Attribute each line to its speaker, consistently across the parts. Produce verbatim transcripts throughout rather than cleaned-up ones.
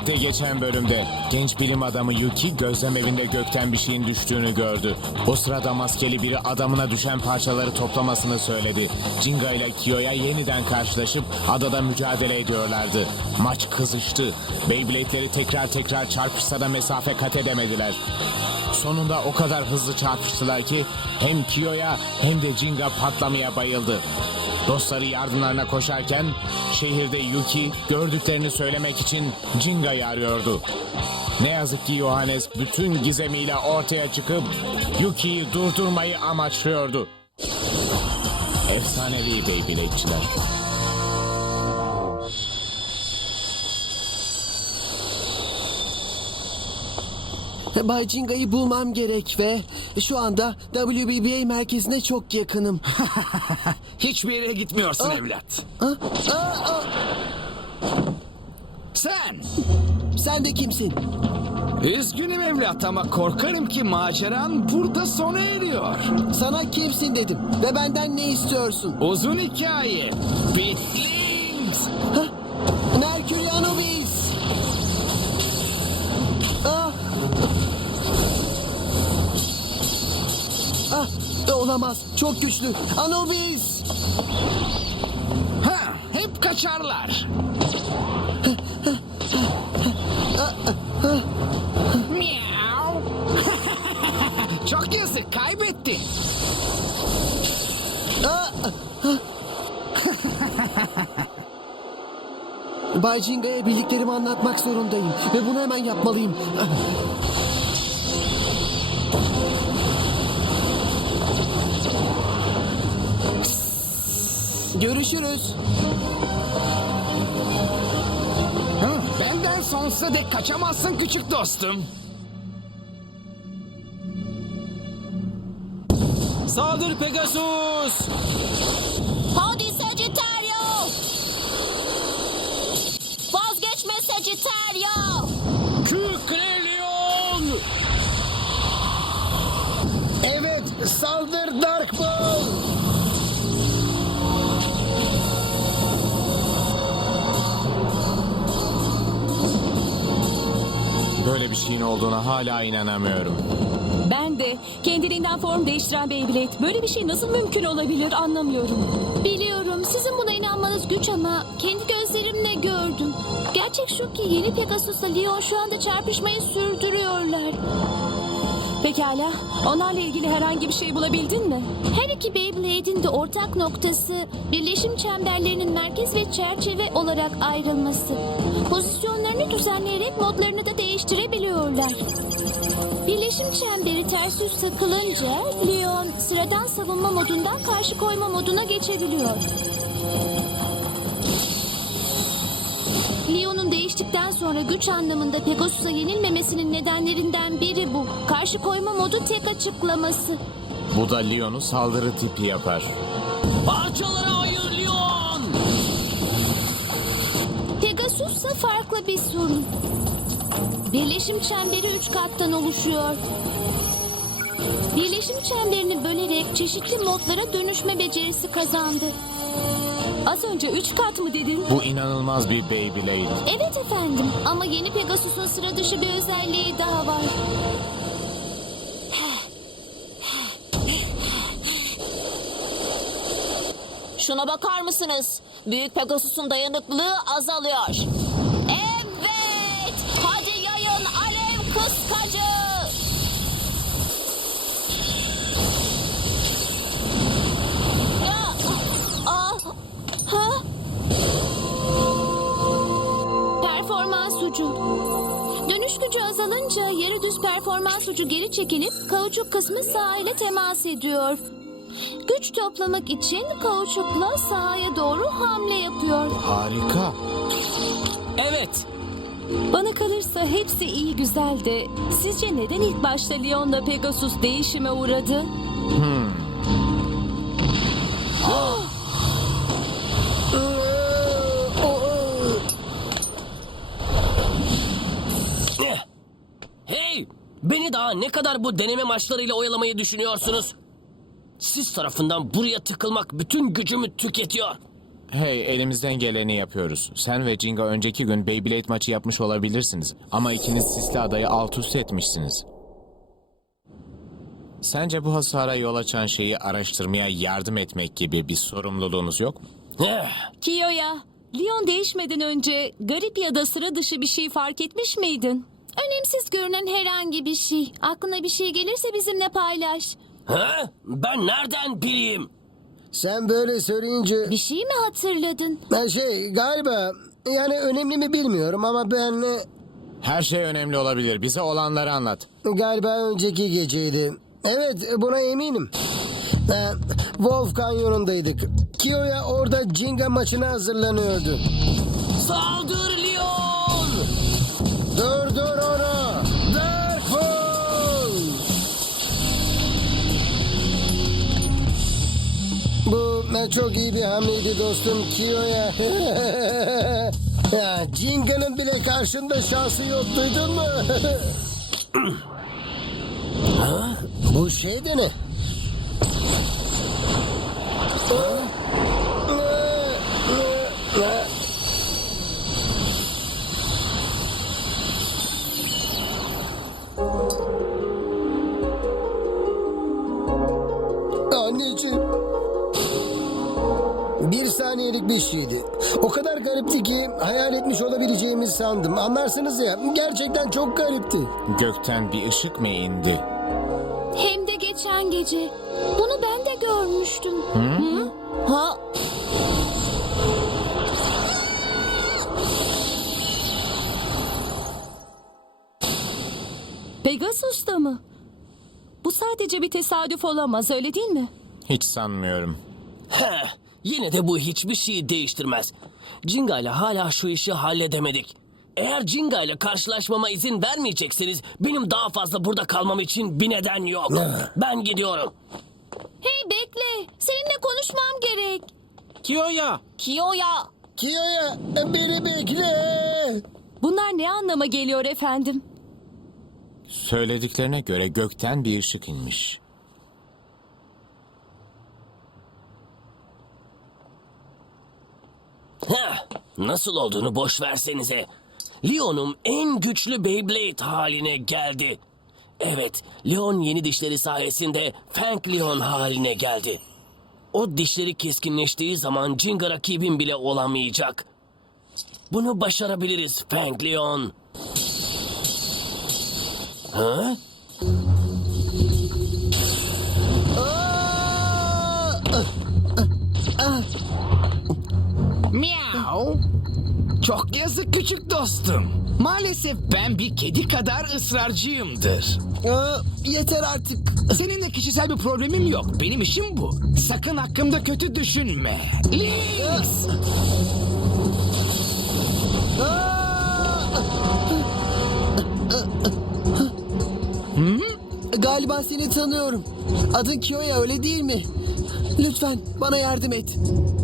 Speaker 1: Birlikte geçen bölümde genç bilim adamı Yuki gözlem evinde gökten bir şeyin düştüğünü gördü. O sırada maskeli biri adamına düşen parçaları toplamasını söyledi. Jinga ile Kiyo'ya yeniden karşılaşıp adada mücadele ediyorlardı. Maç kızıştı. Beyblade'leri tekrar tekrar çarpışsa da mesafe kat edemediler. Sonunda o kadar hızlı çarpıştılar ki hem Kiyo'ya hem de Jinga patlamaya bayıldı. Dostları yardımlarına koşarken şehirde Yuki gördüklerini söylemek için Jinga'yı arıyordu. Ne yazık ki Johannes bütün gizemiyle ortaya çıkıp Yuki'yi durdurmayı amaçlıyordu. Efsanevi Beyblade'çiler.
Speaker 2: Bay Jinga'yı bulmam gerek ve şu anda W B B A merkezine çok yakınım.
Speaker 3: Hiçbir yere gitmiyorsun
Speaker 2: Aa.
Speaker 3: evlat.
Speaker 2: Aa, aa, aa.
Speaker 3: Sen!
Speaker 2: Sen de kimsin?
Speaker 3: Üzgünüm evlat ama korkarım ki maceran burada sona eriyor.
Speaker 2: Sana kimsin dedim ve benden ne istiyorsun?
Speaker 3: Uzun hikaye. Bitlings!
Speaker 2: Mercury Anubis! Ah! Ah, olamaz. Çok güçlü. Anubis!
Speaker 3: Ha, hep kaçarlar. Miau. Çok yazık, kaybetti.
Speaker 2: Ah! Bay Jinga'ya bildiklerimi anlatmak zorundayım ve bunu hemen yapmalıyım. Görüşürüz.
Speaker 3: Ha, benden sonsuza dek kaçamazsın küçük dostum.
Speaker 4: Saldır Pegasus!
Speaker 5: Hadi Sagittario! Vazgeçme Sagittario!
Speaker 4: Kükrelion!
Speaker 2: Evet, saldır Darkball.
Speaker 1: Böyle bir şeyin olduğuna hala inanamıyorum.
Speaker 6: Ben de kendiliğinden form değiştiren Beyblade. Böyle bir şey nasıl mümkün olabilir anlamıyorum.
Speaker 5: Biliyorum sizin buna inanmanız güç ama kendi gözlerimle gördüm. Gerçek şu ki yeni Pegasus'la Leon şu anda çarpışmayı sürdürüyorlar.
Speaker 6: Pekala, onlarla ilgili herhangi bir şey bulabildin mi?
Speaker 5: Her iki Beyblade'in de ortak noktası birleşim çemberlerinin merkez ve çerçeve olarak ayrılması. Pozisyonlarını düzenleyerek modlarını da değiştirebiliyorlar. Birleşim çemberi ters yüz takılınca Leon sıradan savunma modundan karşı koyma moduna geçebiliyor. Leon'un değiştikten sonra güç anlamında Pegasus'a yenilmemesinin nedenlerinden biri bu. Karşı koyma modu tek açıklaması.
Speaker 1: Bu da Leon'u saldırı tipi yapar.
Speaker 4: Parçalara ayır Leon!
Speaker 5: Pegasus'sa farklı bir sorun. Birleşim çemberi üç kattan oluşuyor. Birleşim çemberini bölerek çeşitli modlara dönüşme becerisi kazandı.
Speaker 6: Az önce üç kat mı dedin?
Speaker 1: Bu inanılmaz bir Beyblade.
Speaker 5: Evet efendim ama yeni Pegasus'un sıra dışı bir özelliği daha var. Şuna bakar mısınız? Büyük Pegasus'un dayanıklılığı azalıyor. Evet! Hadi yayın alev kıskacı! Ya! Aa! Ha? Performans ucu. Dönüş gücü azalınca yarı düz performans ucu geri çekilip kauçuk kısmı saha ile temas ediyor. Güç toplamak için kauçukla sahaya doğru hamle yapıyor.
Speaker 1: Harika.
Speaker 4: Evet,
Speaker 6: Bana kalırsa hepsi iyi güzel de sizce neden ilk başta Leon'la Pegasus değişime uğradı?
Speaker 4: hey! Beni daha ne kadar bu deneme maçlarıyla oyalamayı düşünüyorsunuz? Siz tarafından buraya tıkılmak bütün gücümü tüketiyor.
Speaker 1: Hey, elimizden geleni yapıyoruz. Sen ve Jinga önceki gün Beyblade maçı yapmış olabilirsiniz. Ama ikiniz sisli adayı alt üst etmişsiniz. Sence bu hasara yol açan şeyi araştırmaya yardım etmek gibi bir sorumluluğunuz yok mu?
Speaker 4: Eh,
Speaker 6: Kiyo'ya, Leon değişmeden önce garip ya da sıra dışı bir şey fark etmiş miydin?
Speaker 5: Önemsiz görünen herhangi bir şey. Aklına bir şey gelirse bizimle paylaş.
Speaker 4: ha? Ben nereden bileyim?
Speaker 7: Sen böyle söyleyince
Speaker 5: Bir şey mi hatırladın?
Speaker 7: ben şey galiba yani önemli mi bilmiyorum ama ben e,
Speaker 1: Her şey önemli olabilir. Bize olanları anlat.
Speaker 7: galiba önceki geceydi. Evet buna eminim. E, Wolf Kanyonu'ndaydık. Kiyo'ya orada Jenga maçına hazırlanıyordu.
Speaker 4: Saldır Leon!
Speaker 7: Dur dur onu. Darkfall. Bu e, çok iyi bir hamleydi dostum Kiyo'ya. Ya, Jinga'nın bile karşında şansı yok duydun mu? Bu şey de ne? Anneciğim. Bir saniyelik bir şeydi. O kadar garipti ki hayal etmiş olabileceğimi sandım. Anlarsınız ya, gerçekten çok garipti.
Speaker 1: Gökten bir ışık mı indi?
Speaker 5: Hem de geçen gece. Bunu ben de görmüştüm. Hı? Ha?
Speaker 6: Pegasus'ta mı? Bu sadece bir tesadüf olamaz, öyle değil mi?
Speaker 1: Hiç sanmıyorum.
Speaker 4: Heh, yine de bu hiçbir şeyi değiştirmez. Jinga ile hala şu işi halledemedik. Eğer Jinga ile karşılaşmama izin vermeyecekseniz benim daha fazla burada kalmam için bir neden yok. Ben gidiyorum.
Speaker 5: Hey bekle. Seninle konuşmam gerek.
Speaker 1: Kiyo'ya!
Speaker 5: Kiyo'ya.
Speaker 7: Kiyo'ya beni bekle.
Speaker 6: Bunlar ne anlama geliyor efendim?
Speaker 1: Söylediklerine göre gökten bir ışık inmiş.
Speaker 4: Heh, nasıl olduğunu boş versenize. Leon'um en güçlü Beyblade haline geldi. Evet, Leon yeni dişleri sayesinde Fang Leon haline geldi. O dişleri keskinleştiği zaman Jinga rakibim bile olamayacak. Bunu başarabiliriz Fang Leon. Ha?
Speaker 3: Miau. Çok yazık küçük dostum. Maalesef ben bir kedi kadar ısrarcıyımdır.
Speaker 2: Aa, yeter artık.
Speaker 3: Seninle kişisel bir problemim yok. Benim işim bu. Sakın hakkımda kötü düşünme. Lynx!
Speaker 2: Galiba seni tanıyorum. Adın Kiyo'ya, öyle değil mi? Lütfen bana yardım et.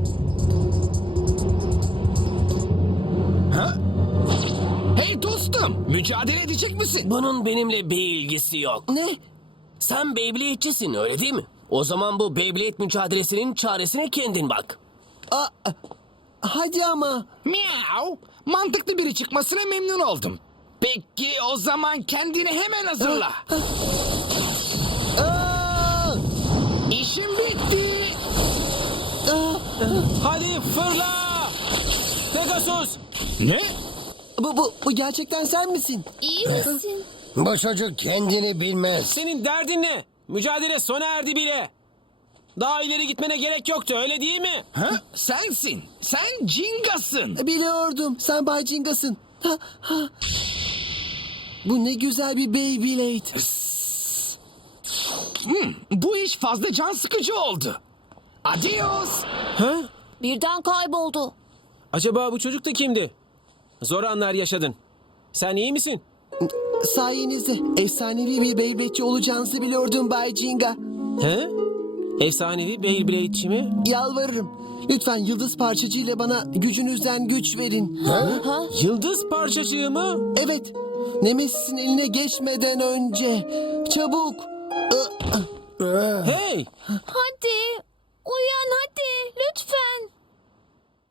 Speaker 3: Hey dostum, mücadele edecek misin?
Speaker 4: Bunun benimle bir ilgisi yok.
Speaker 2: Ne?
Speaker 4: Sen Beyblade'cisin öyle değil mi? O zaman bu Beyblade mücadelesinin çaresine kendin bak.
Speaker 2: Aa, hadi ama.
Speaker 3: Miau. Mantıklı biri çıkmasına memnun oldum. Peki o zaman kendini hemen hazırla.
Speaker 2: Aa,
Speaker 3: İşim bitti.
Speaker 4: Hadi fırla! Pegasus!
Speaker 3: Ne?
Speaker 2: bu, bu, bu gerçekten sen misin?
Speaker 5: İyi misin?
Speaker 7: Bu çocuk kendini bilmez.
Speaker 8: Senin derdin ne? Mücadele sona erdi bile. Daha ileri gitmene gerek yoktu, öyle değil mi?
Speaker 3: Ha? Sensin. Sen Jinga'sın.
Speaker 2: Biliyordum. Sen Bay Jinga'sın. Ha, ha. Bu ne güzel bir Beyblade.
Speaker 3: Bu iş fazla can sıkıcı oldu. Adios.
Speaker 8: Ha?
Speaker 5: Birden kayboldu.
Speaker 8: Acaba bu çocuk da kimdi? Zor anlar yaşadın. Sen iyi misin?
Speaker 2: Sayenizde efsanevi bir Beyblade'ci olacağınızı biliyordum Bay Jinga.
Speaker 8: He? Efsanevi Beyblade'çi mi?
Speaker 2: Yalvarırım. Lütfen yıldız parçacığıyla bana gücünüzden güç verin.
Speaker 8: Yıldız parçacığı mı?
Speaker 2: Evet. Nemesis'in eline geçmeden önce. Çabuk.
Speaker 8: Hey!
Speaker 5: Hadi. Uyan hadi. Lütfen.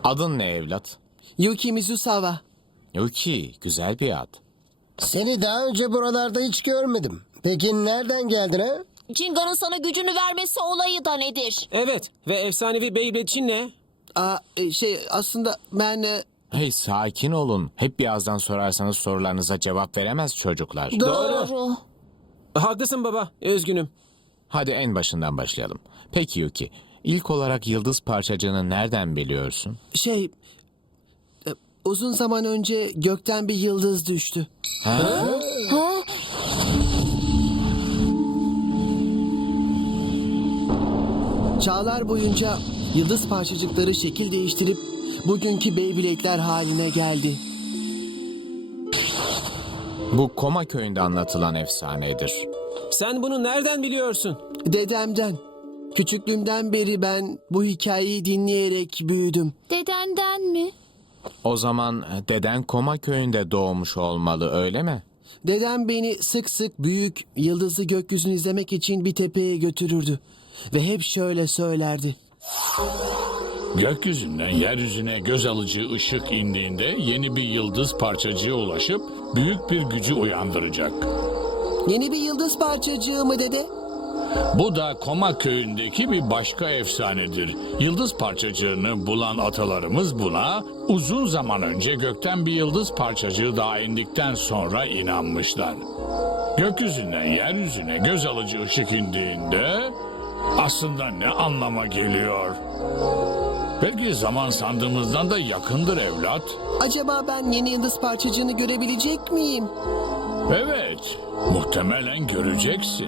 Speaker 1: Adın ne evlat?
Speaker 2: Yuki Mizusawa.
Speaker 1: Yuki, güzel bir ad.
Speaker 7: Seni daha önce buralarda hiç görmedim. Peki nereden geldin ha?
Speaker 5: Jinga'nın sana gücünü vermesi olayı da nedir?
Speaker 8: Evet ve efsanevi Beyblade için ne?
Speaker 2: Aa, e, şey aslında ben... e,
Speaker 1: Hey sakin olun. Hep birazdan sorarsanız sorularınıza cevap veremez çocuklar.
Speaker 5: Doğru.
Speaker 8: Haklısın baba, üzgünüm.
Speaker 1: Hadi en başından başlayalım. Peki Yuki, ilk olarak yıldız parçacığını nereden biliyorsun?
Speaker 2: Şey... e, uzun zaman önce gökten bir yıldız düştü. Çağlar boyunca yıldız parçacıkları şekil değiştirip bugünkü Beyblade'ler haline geldi.
Speaker 1: Bu Koma köyünde anlatılan efsanedir.
Speaker 8: Sen bunu nereden biliyorsun?
Speaker 2: Dedemden. Küçüklüğümden beri ben bu hikayeyi dinleyerek büyüdüm.
Speaker 5: Dedenden mi?
Speaker 1: O zaman deden Koma köyünde doğmuş olmalı, öyle mi?
Speaker 2: Dedem beni sık sık büyük, yıldızlı gökyüzünü izlemek için bir tepeye götürürdü. Ve hep şöyle söylerdi.
Speaker 9: Gökyüzünden yeryüzüne göz alıcı ışık indiğinde yeni bir yıldız parçacığı ulaşıp büyük bir gücü uyandıracak.
Speaker 2: Yeni bir yıldız parçacığı mı dede?
Speaker 9: Bu da Koma köyündeki bir başka efsanedir. Yıldız parçacığını bulan atalarımız buna uzun zaman önce gökten bir yıldız parçacığı daha indikten sonra inanmışlar. Gökyüzünden yeryüzüne göz alıcı ışık indiğinde aslında ne anlama geliyor? Belki zaman sandığımızdan da yakındır evlat.
Speaker 2: Acaba ben yeni yıldız parçacığını görebilecek miyim?
Speaker 9: Evet, muhtemelen göreceksin.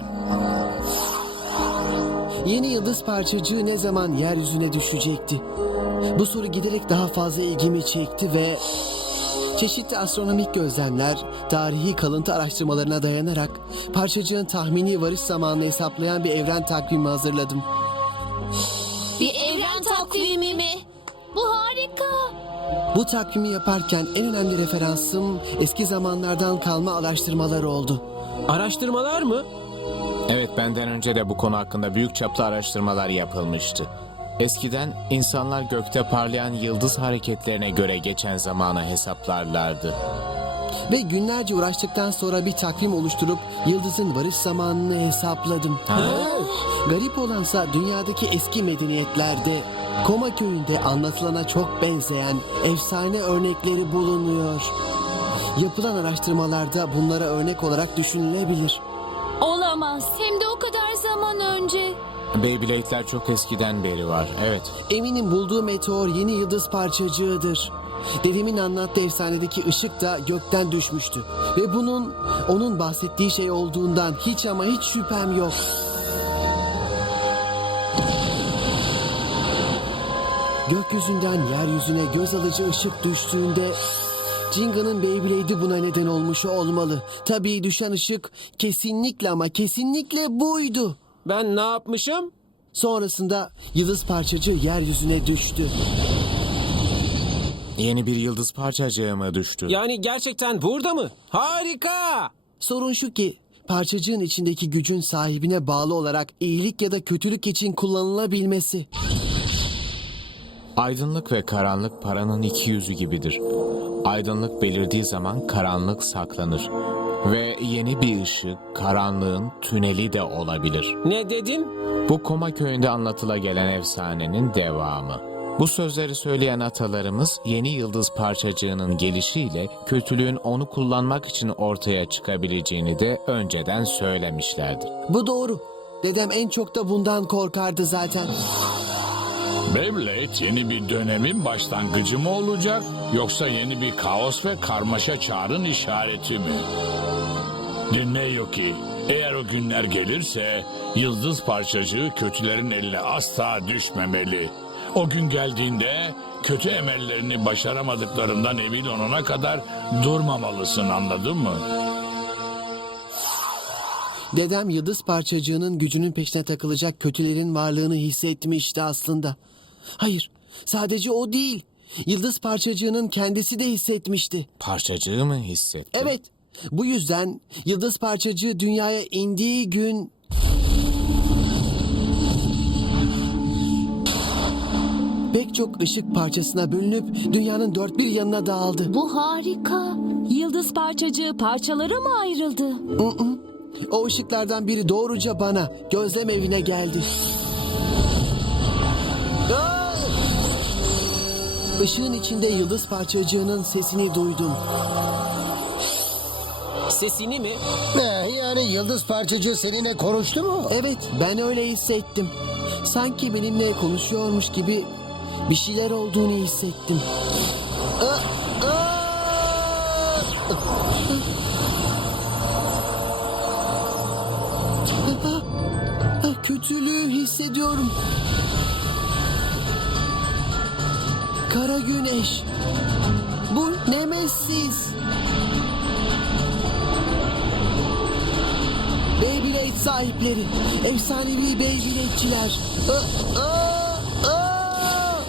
Speaker 2: Yeni yıldız parçacığı ne zaman yeryüzüne düşecekti? Bu soru giderek daha fazla ilgimi çekti ve... Çeşitli astronomik gözlemler, tarihi kalıntı araştırmalarına dayanarak parçacığın tahmini varış zamanını hesaplayan bir evren takvimi hazırladım.
Speaker 5: Bir evren takvimi mi? Bu harika.
Speaker 2: Bu takvimi yaparken en önemli referansım eski zamanlardan kalma araştırmalar oldu.
Speaker 8: Araştırmalar mı?
Speaker 1: Evet, benden önce de bu konu hakkında büyük çaplı araştırmalar yapılmıştı. Eskiden insanlar gökte parlayan yıldız hareketlerine göre geçen zamanı hesaplarlardı.
Speaker 2: Ve günlerce uğraştıktan sonra bir takvim oluşturup yıldızın varış zamanını hesapladım. Garip olansa dünyadaki eski medeniyetlerde Koma köyünde anlatılana çok benzeyen efsane örnekleri bulunuyor. Yapılan araştırmalarda bunlara örnek olarak düşünülebilir.
Speaker 6: Olamaz.
Speaker 5: Hem de o kadar zaman önce.
Speaker 1: Beyblade'ler çok eskiden beri var, evet.
Speaker 2: Eminim bulduğu meteor yeni yıldız parçacığıdır. Dedemin anlattığı efsanedeki ışık da gökten düşmüştü. Ve bunun onun bahsettiği şey olduğundan hiç ama hiç şüphem yok. Gökyüzünden yeryüzüne göz alıcı ışık düştüğünde Jinga'nın Beyblade'i buna neden olmuş olmalı. Tabii düşen ışık kesinlikle ama kesinlikle buydu.
Speaker 8: Ben ne yapmışım?
Speaker 2: Sonrasında yıldız parçacığı yeryüzüne düştü.
Speaker 1: Yeni bir yıldız parçacığı mı düştü?
Speaker 8: Yani gerçekten burada mı? Harika!
Speaker 2: Sorun şu ki parçacığın içindeki gücün sahibine bağlı olarak iyilik ya da kötülük için kullanılabilmesi.
Speaker 1: Aydınlık ve karanlık paranın iki yüzü gibidir. Aydınlık belirdiği zaman karanlık saklanır. Ve yeni bir ışık karanlığın tüneli de olabilir.
Speaker 8: Ne dedin?
Speaker 1: Bu Koma köyünde anlatıla gelen efsanenin devamı. Bu sözleri söyleyen atalarımız yeni yıldız parçacığının gelişiyle kötülüğün onu kullanmak için ortaya çıkabileceğini de önceden söylemişlerdir.
Speaker 2: Bu doğru. Dedem en çok da bundan korkardı zaten.
Speaker 9: Beyblade yeni bir dönemin başlangıcı mı olacak yoksa yeni bir kaos ve karmaşa çağrın işareti mi? Dinle Yuki, eğer o günler gelirse yıldız parçacığı kötülerin eline asla düşmemeli. O gün geldiğinde kötü emellerini başaramadıklarından emin olana kadar durmamalısın, anladın mı?
Speaker 2: Dedem yıldız parçacığının gücünün peşine takılacak kötülerin varlığını hissetmişti aslında. Hayır, sadece o değil. Yıldız parçacığının kendisi de hissetmişti.
Speaker 1: Parçacığı mı hissetti?
Speaker 2: Evet, bu yüzden yıldız parçacığı dünyaya indiği gün... pek çok ışık parçasına bölünüp dünyanın dört bir yanına dağıldı.
Speaker 5: Bu harika.
Speaker 6: Yıldız parçacığı parçalara mı ayrıldı?
Speaker 2: O ışıklardan biri doğruca bana, gözlem evine geldi. Aa! Işığın içinde yıldız parçacığının sesini duydum.
Speaker 8: Sesini mi?
Speaker 7: Ne, yani yıldız parçacığı seninle konuştu mu?
Speaker 2: Evet, ben öyle hissettim. Sanki benimle konuşuyormuş gibi bir şeyler olduğunu hissettim. Aa! Aa! Kötülüğü hissediyorum. Kara güneş. Bu Nemesis. Beyblade sahipleri. Efsanevi Beyblade'çiler. Aa, aa, aa!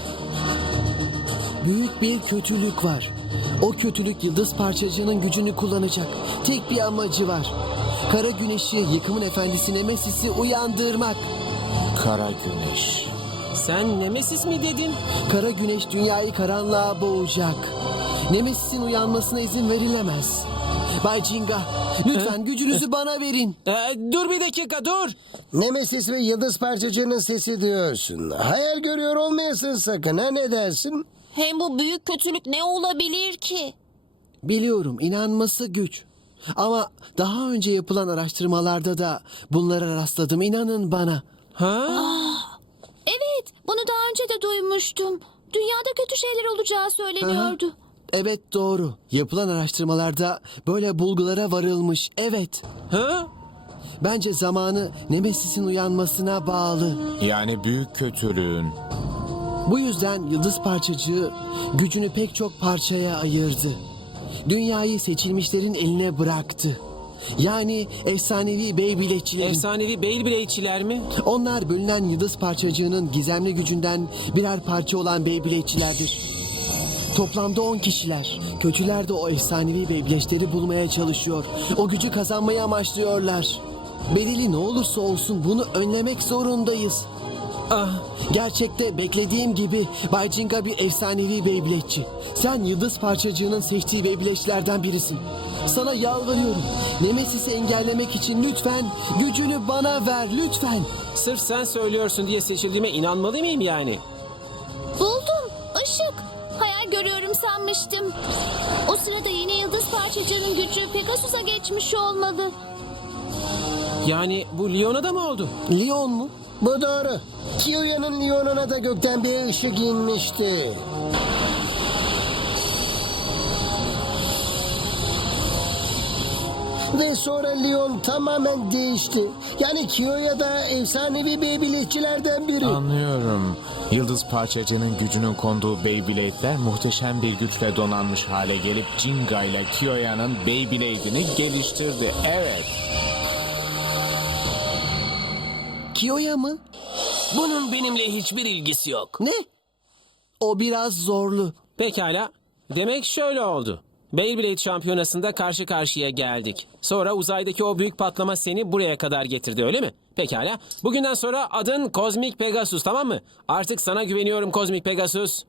Speaker 2: Büyük bir kötülük var. O kötülük yıldız parçacığının gücünü kullanacak. Tek bir amacı var. Kara güneşi, yıkımın efendisi Nemesis'i uyandırmak.
Speaker 1: Kara güneş.
Speaker 8: Sen Nemesis mi dedin?
Speaker 2: Kara güneş dünyayı karanlığa boğacak. Nemesis'in uyanmasına izin verilemez. Bay Jinga, lütfen gücünüzü bana verin.
Speaker 8: Ee, dur bir dakika dur.
Speaker 7: Nemesis ve yıldız parçacığının sesi diyorsun. Hayal görüyor olmayasın sakın, ha, ne dersin?
Speaker 5: Hem bu büyük kötülük ne olabilir ki?
Speaker 2: Biliyorum, inanması güç. Ama daha önce yapılan araştırmalarda da bunlara rastladım, inanın bana.
Speaker 8: Ha?
Speaker 5: Evet, bunu daha önce de duymuştum. Dünyada kötü şeyler olacağı söyleniyordu.
Speaker 2: Evet, doğru. Yapılan araştırmalarda böyle bulgulara varılmış, evet.
Speaker 8: Ha?
Speaker 2: Bence zamanı Nemesis'in uyanmasına bağlı.
Speaker 1: Yani büyük kötülüğün.
Speaker 2: Bu yüzden yıldız parçacığı gücünü pek çok parçaya ayırdı. Dünyayı seçilmişlerin eline bıraktı. Yani efsanevi Beyblade'çilerin.
Speaker 8: Efsanevi Beyblade'çiler mi?
Speaker 2: Onlar bölünen yıldız parçacığının gizemli gücünden birer parça olan Beyblade'çilerdir. Toplamda on kişiler. Kötüler de o efsanevi Beyblade'leri bulmaya çalışıyor. O gücü kazanmayı amaçlıyorlar. Bedeli ne olursa olsun bunu önlemek zorundayız.
Speaker 8: Ah,
Speaker 2: Gerçekte beklediğim gibi Bay Jinga bir efsanevi Beyblade'çi. Sen yıldız parçacığının seçtiği Beyblade'çilerden birisin. Sana yalvarıyorum. Nemesis'i engellemek için lütfen gücünü bana ver, lütfen.
Speaker 8: sırf sen söylüyorsun diye seçildiğime inanmalı mıyım yani?
Speaker 5: Buldum, ışık. Hayal görüyorum sanmıştım. O sırada yeni yıldız parçacığının gücü Pegasus'a geçmiş olmalı.
Speaker 8: Yani bu Leon'a da mı oldu?
Speaker 2: Leon mu?
Speaker 7: Bu doğru. Kiyoya'nın Leon'una da gökten bir ışık inmişti. Ve sonra Leon tamamen değişti. Yani Kiyoya da efsanevi Beyblade'çilerden biri.
Speaker 1: Anlıyorum. Yıldız parçacığının gücünün konduğu Beyblade'ler muhteşem bir güçle donanmış hale gelip Jinga ile Kiyoya'nın Beyblade'ini geliştirdi. Evet.
Speaker 2: Kiyoya mı?
Speaker 4: Bunun benimle hiçbir ilgisi yok.
Speaker 2: Ne? O biraz zorlu.
Speaker 8: Pekala. Demek şöyle oldu. Beyblade şampiyonasında karşı karşıya geldik. Sonra uzaydaki o büyük patlama seni buraya kadar getirdi, öyle mi? Pekala. Bugünden sonra adın Kozmik Pegasus, tamam mı? Artık sana güveniyorum Kozmik Pegasus.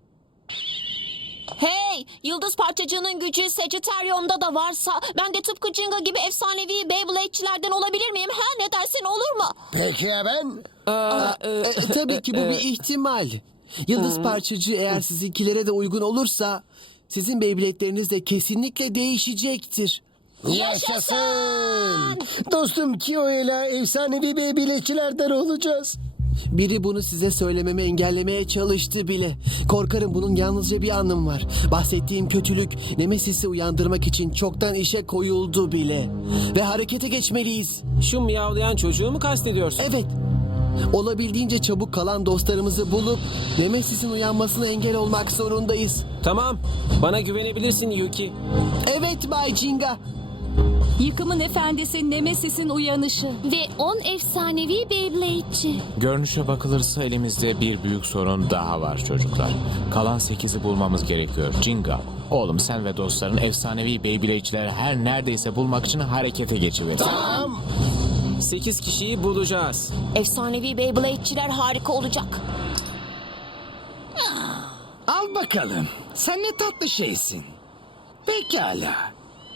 Speaker 5: Hey, yıldız parçacığının gücü Sagittarium'da da varsa ben de tıpkı Jinga gibi efsanevi Beyblade'çilerden olabilir miyim? Ha, ne dersin, olur mu?
Speaker 7: Peki ya ben?
Speaker 2: E, tabii ki bu bir ihtimal. Yıldız parçacığı eğer sizinkilere de uygun olursa sizin Beyblade'leriniz de kesinlikle değişecektir.
Speaker 7: Yaşasın! Dostum Kiyoya ile efsanevi Beyblade'çilerden olacağız.
Speaker 2: Biri bunu size söylememi engellemeye çalıştı bile. Korkarım bunun yalnızca bir anlamı var. Bahsettiğim kötülük Nemesis'i uyandırmak için çoktan işe koyuldu bile. Ve harekete geçmeliyiz.
Speaker 8: Şu miyavlayan çocuğu mu kastediyorsun?
Speaker 2: Evet. Olabildiğince çabuk kalan dostlarımızı bulup Nemesis'in uyanmasına engel olmak zorundayız.
Speaker 8: Tamam. Bana güvenebilirsin Yuki.
Speaker 2: Evet Bay Jinga.
Speaker 6: Yıkımın efendisi Nemesis'in uyanışı.
Speaker 5: Ve on efsanevi Beyblade'çi.
Speaker 1: Görünüşe bakılırsa elimizde bir büyük sorun daha var çocuklar. Kalan sekizi bulmamız gerekiyor. Jinga, oğlum sen ve dostların efsanevi Beyblade'çileri her neredeyse bulmak için harekete geçiverin.
Speaker 7: Tamam.
Speaker 8: Sekiz kişiyi bulacağız.
Speaker 5: Efsanevi Beyblade'çiler harika olacak.
Speaker 3: Al bakalım. Sen ne tatlı şeysin. Pekala.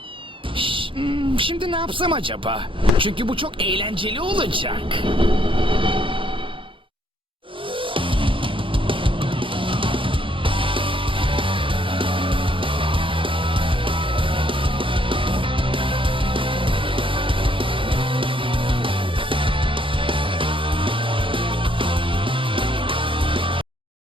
Speaker 3: Ş- hmm, şimdi ne yapsam acaba? Çünkü bu çok eğlenceli olacak.